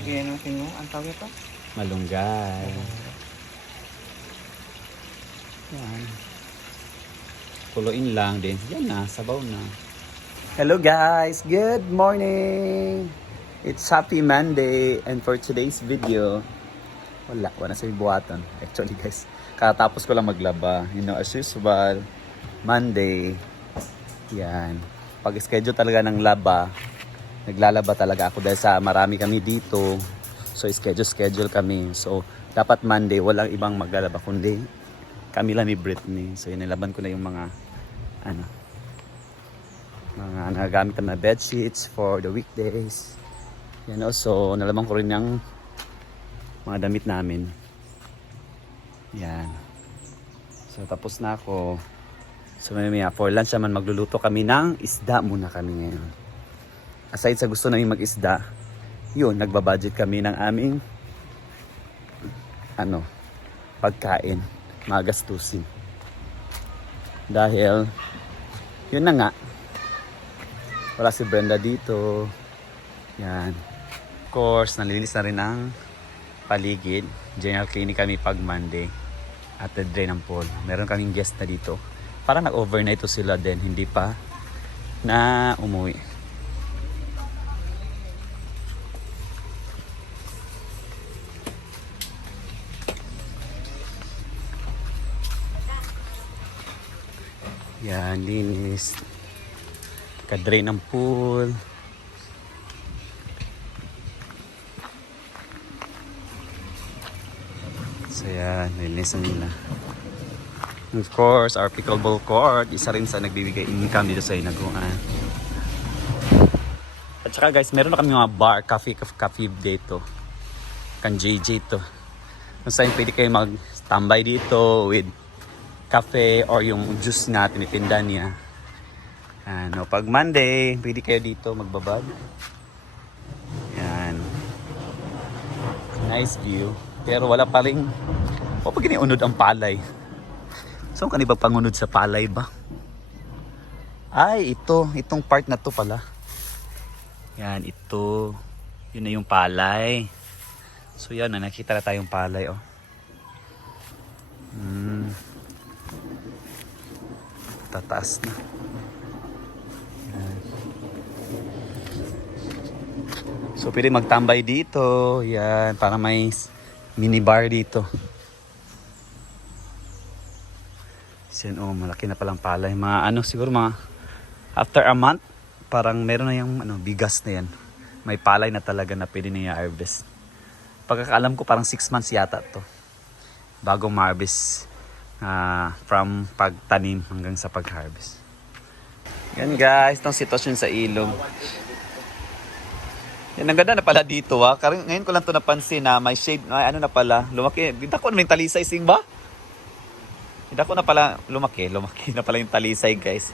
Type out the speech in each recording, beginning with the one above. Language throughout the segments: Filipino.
Sige, ano mo? Ang tawag ito? Malunggay. Yan. Kuluin lang din. Yan na, sabaw na. Hello guys! Good morning! It's Happy Monday and for today's video, wala sa buhatan. Actually guys, katapos ko lang maglaba. You know, as usual, Monday. Yan. Pag-schedule talaga ng laba, naglalaba talaga ako dahil sa marami kami dito. So, schedule kami. So, dapat Monday, walang ibang maglalaba kundi kami lang ni Britney. So, inilaban ko na yung mga mga nagagamit na bed sheets for the weekdays. Yan also, nalaman ko rin yung mga damit namin. Yan. So, tapos na ako. So, mamaya, for lunch naman, magluluto kami ng isda muna kami ngayon. Aside sa gusto namin mag-isda, yun, nagbabudget kami ng aming pagkain, mga gastusin. Dahil, yun na nga, wala si Brenda dito. Yan. Of course, nalilinis na rin ang paligid. General cleaning kami pag Monday at the drain ng pool. Meron kaming guest na dito. Parang nag-overnight to sila din, hindi pa na umuwi. Yan, linis. Ka-drain ng pool. So yan, linis na nila. Of course, our pickleball court, isa rin sa nagbibigay income dito sa Hinaguan. At saka guys, meron na kami mga bar, coffee dito. Kan JJ to. Kung saan pwede kayo mag-tambay dito with cafe or yung juice na tinitinda niya. Pag Monday, pwede kayo dito magbabad. Yan. Nice view. Pero wala pa rin. O pag giniunod ang palay. So, kanibang pangunod sa palay ba? Ay, itong part na to pala. Yan, ito. Yun na yung palay. So, yan na, nakita na tayong palay, oh. Tataas na. Yan. So, pwede magtambay dito. Yan, para may minibar dito. Yan, oh, malaki na palang palay. Siguro mga after a month, parang meron na yung bigas na yan. May palay na talaga na pwede na i-harvest. Pagkakaalam ko, parang 6 months yata to bago ma-harvest from pagtanim hanggang sa pag-harvest. Yan guys, itong sitwasyon sa ilog. Yan, ang ganda na pala dito Ngayon ko lang to napansin na may shade, na pala, lumaki. Dito ko na yung talisay sing ba? Hindi ko na pala lumaki na pala yung talisay guys.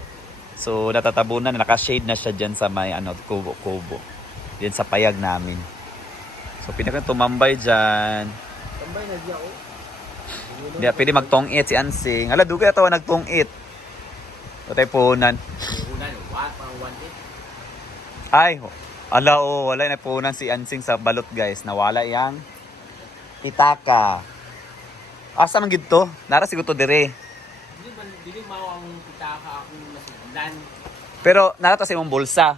So natatabunan na, naka-shade na siya dyan sa may kubo. Diyan sa payag namin. So pinaka tumambay dyan. Tambay na diya oh. Hindi pwede magtong-it si Ansing. Hala, dugay ito nagtong-it. O tayo punan. Ay, ala wala na punan si Ansing sa balot guys. Nawala yang pitaka. Asa man gid to? Nara siguro to dire. Dili mao ang pitaka akong nasundan. Pero nara to sa imong bulsa.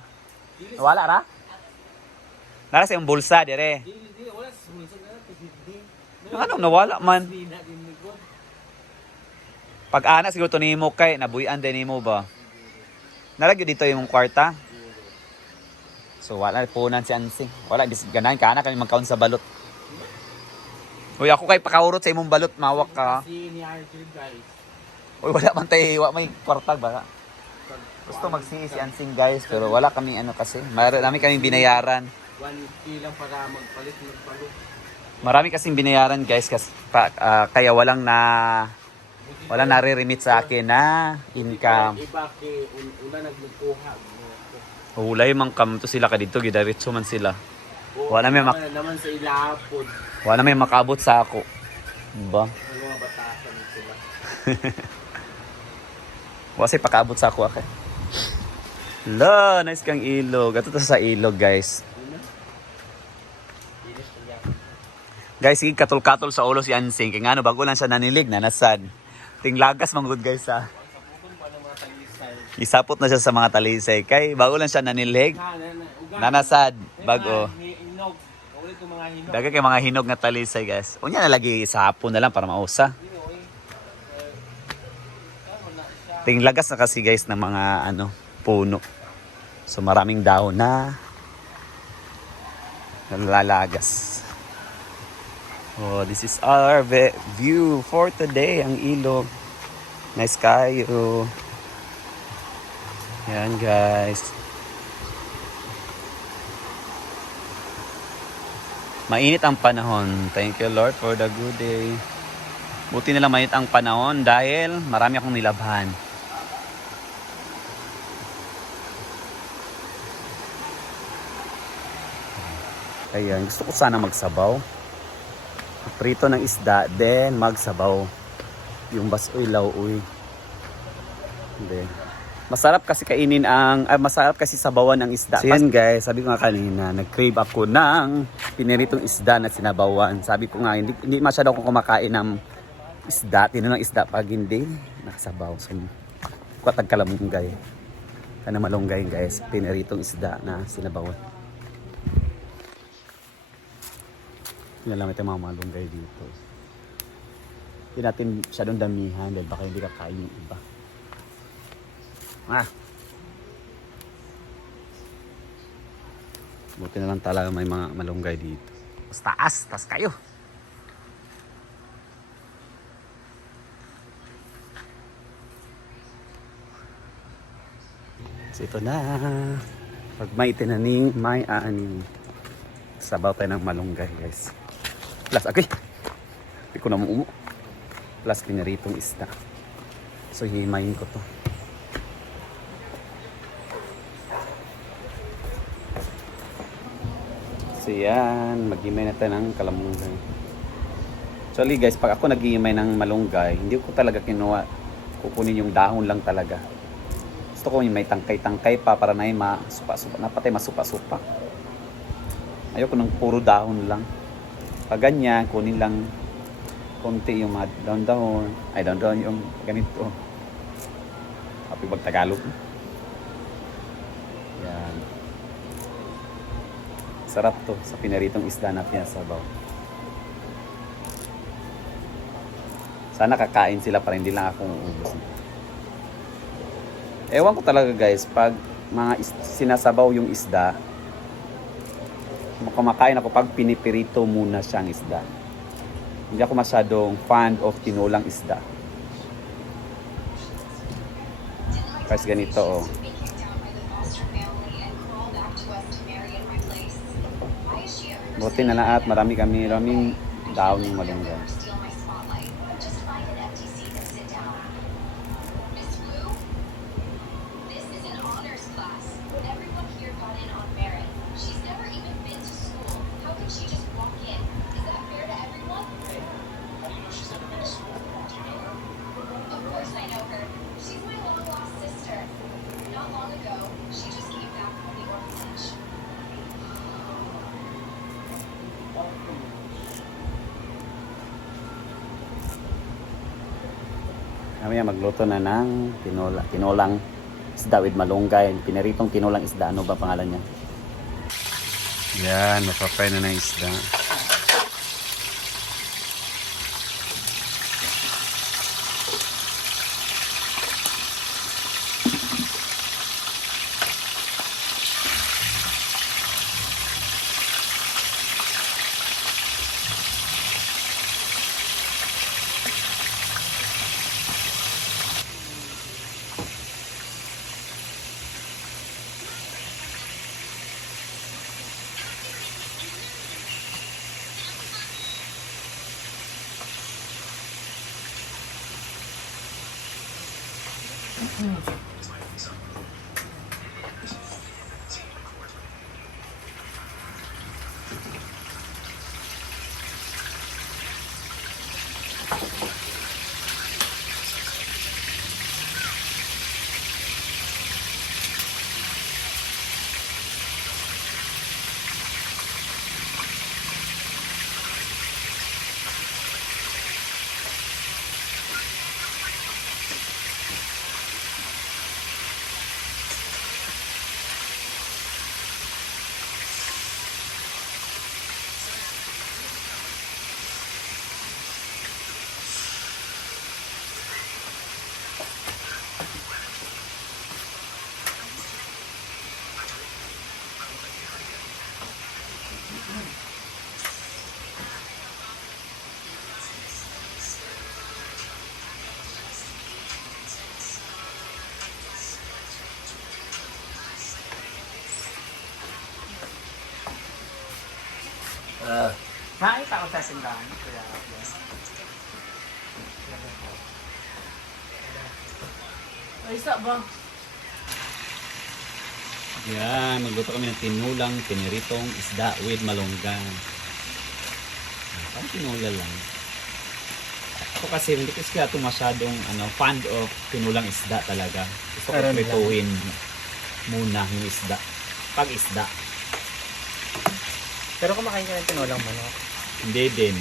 Wala ra? Nara sa imong bulsa dire. Dili wala sa bulsa na. Ano nawala man? Pag ana siguro to nimo kay nabuyan din nimo ba? Nara gyud dito imong kwarta. So wala punan si Ansing. Wala ganahan ka na kami mag-count sa balot. Uy, ako kay pakahurot sa imong balot, mawak ka. Si ni Arthur guys. Uy, wala man tayo, may kwartag ba? Gusto magsihi si Ansing guys, pero wala kami kasi. Marami kaming binayaran. 1K lang para magpalit ng balot. Marami kasing binayaran guys, kaya walang nare-remit sa akin na income. Iba kay una nagmukuha. Hulay man kam to sila kadito, gidaritso man sila. Wala may naman sa ilapod. Wala may makabot sa ako. Diba? Mga batasan sila. Wala say pakabot sa ako okay. Nice kang ilog. Ato to sa ilog guys. Guys, sige katol-katol sa ulo si Ansing. Kaya ano, bago lang siya nanilig, nanasad. Tinglagas manggod guys ha. Isapot na siya sa mga talisay. Kay bago lang siya nanilig, nanasad, bago. Hinog. Ulit yung mga hinog. Daga kay mga hinog nga talisay guys. Unya na lagi sa hapon na lang para mausa. Tinglagas na kasi guys ng mga puno. So maraming dahon na nalalagas. Oh, this is our view for today, ang ilog. Nice kayo. Yan guys. Mainit ang panahon. Thank you Lord for the good day. Buti na lang mainit ang panahon dahil marami akong nilabhan. Ayan, gusto ko sana magsabaw. Prito ng isda, then magsabaw. Yung basoy, lauoy. Hindi. Masarap kasi kainin masarap kasi sabawan ng isda. So yan guys, sabi ko nga kanina, nag-crave ako ng piniritong isda na sinabawan. Sabi ko nga, hindi masyado akong kumakain ng isda, tinunang isda pag hindi nakasabaw. So, kuwatag kalamunggay. Kana malunggay guys, piniritong isda na sinabawan. Yan lang ito mga malunggay dito. Hindi natin masyadong damihan dahil baka hindi kakain yung iba. Buti na lang talaga may mga malunggay dito. Mas taas kayo. So ito na. Pag may tinaning, may aaning. Sabaw tayo ng malunggay guys. Plus, hindi ko na muumo. Plus, pinaritong isda. So, himayin ko to. So, yan. Mag-himay na tayo ng kalamunggay. Actually, guys, pag ako nag-himay ng malunggay, hindi ko talaga kinuha. Kukunin yung dahon lang talaga. Gusto ko yung may tangkay-tangkay pa para na yung masupa-supa. Napatay masupa-supa. Ayoko ng puro dahon lang. Pag ganyan, kunin lang konti yung mga dahon-dahon. Ay, dahon-dahon yung ganito. Kapag mag-Tagalog. Yan. Sarap to sa pinaritong isda na pinasabaw. Sana kakain sila para hindi lang akong uubos. Ewan ko talaga guys, pag mga sinasabaw yung isda, kumakain ako pag pinipirito muna siyang isda. Hindi ako masyadong fan of tinulang isda. Kasi ganito oh. Buti na lang at maraming daon ng malunggay. Mamaya magluto na ng tinolang isda with malunggay. Pinaritong tinolang isda. Ano ba pangalan niya? Yan, mapapay na ng isda. Nakita ko sa simbahan. Kaya, yes. Ay, isa ba? Yan, magluto kami ng tinulang, piniritong isda with malunggay. Parang tinula lang. Ako kasi hindi kasi ito masyadong fan of tinulang isda talaga. Gusto ko Parang prituin muna yung isda. Pag isda. Pero kumakain ka ng tinulang manok. Hindi din.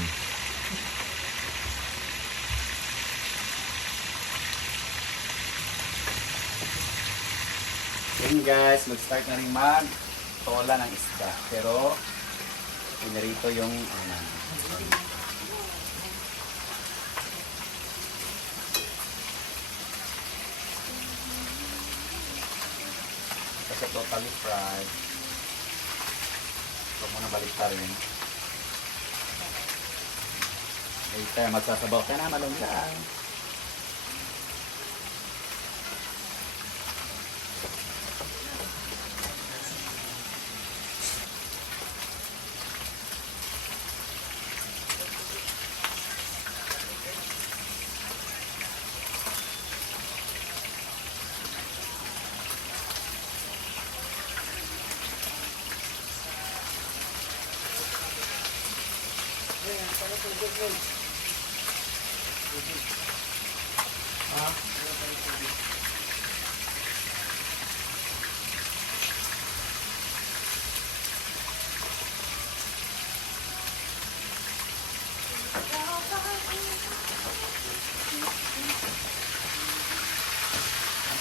Yun guys, mag-start na rin mag-tola ng isda. Pero, pinarito yung kasi totally fried. Huwag mo na balik pa rin. Later, magsasabaw ka na malunggay.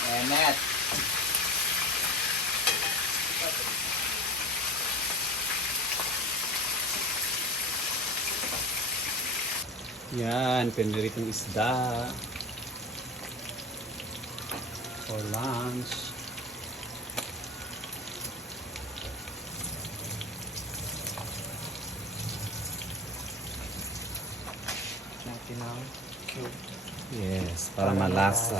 Enet. Yan, piniritong isda. For lunch. Natin ang cube. Yes, para malasa.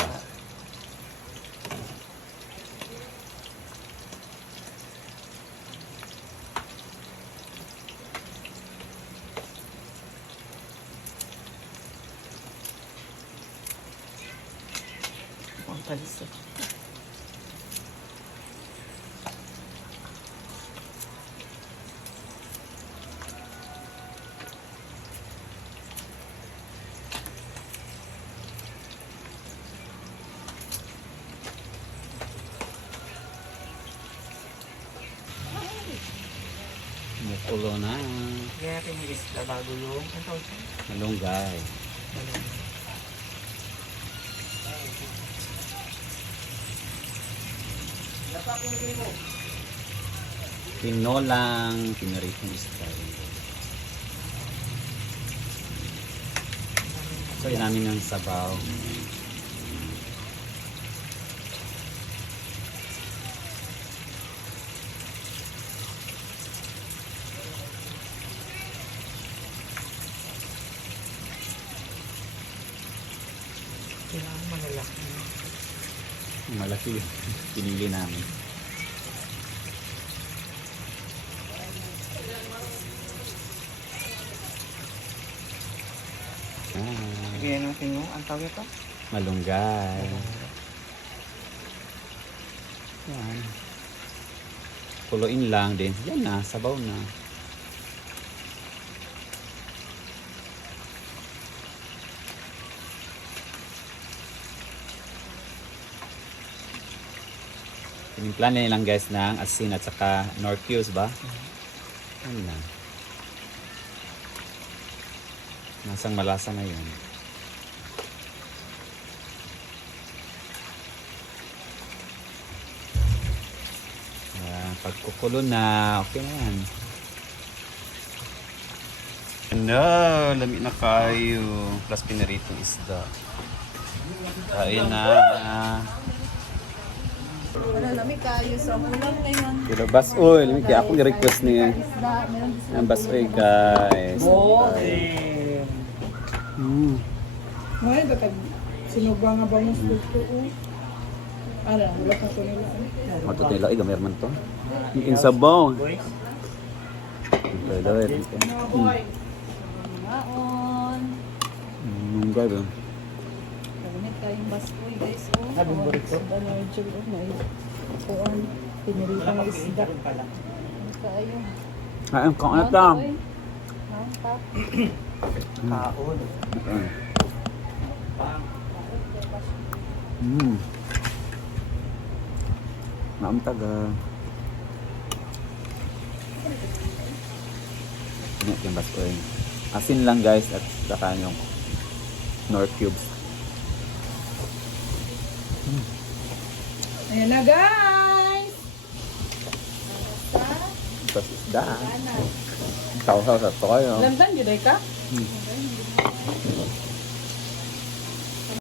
Ang talisa. Mukulo na. Kaya natin yung isla bago yung Malunggay. Tinolang, piniritong isda. So, yun namin ng sabaw. kailangan malalaki. Malaki yun. Pinili namin. Sige natin yung, ang tawag ito? Malunggay. Yan. Kuluin lang din. Yan na, sabaw na. Tinimplan na lang guys ng asin at saka nor cubes ba? Yan lang. Nasang malasa na yun. Pagkukulo na, okay na yan. Ano, lamig na kayo. Plus pinaritong isda. Kain na. Wala lamig kayo sa ulam ngayon. Pero basoy, lamig kaya ako i-request niya. Isda, meron din Ang basoy guys. May bakit sinugba nga ba mas dito o? Ara, wala ka ko nila. Matot nila, gamay man to. Yung sabaw. Boys? Dawid. Mga boy. Maon. Munggay ba? Gamit kayong baskoy guys. Oh. Sabing burrito. Allergy. Oh, may kuan. Pinirita ng isda. pala. Ano kayo? Ay, kung ano tam? Maon pa. Kaon. Maam taga. Ano yung baskoy? Asin lang guys at saka yung Nor cubes. Ayan na guys. Tapos isda. Sausaw sa to kayo. Landan yun ka?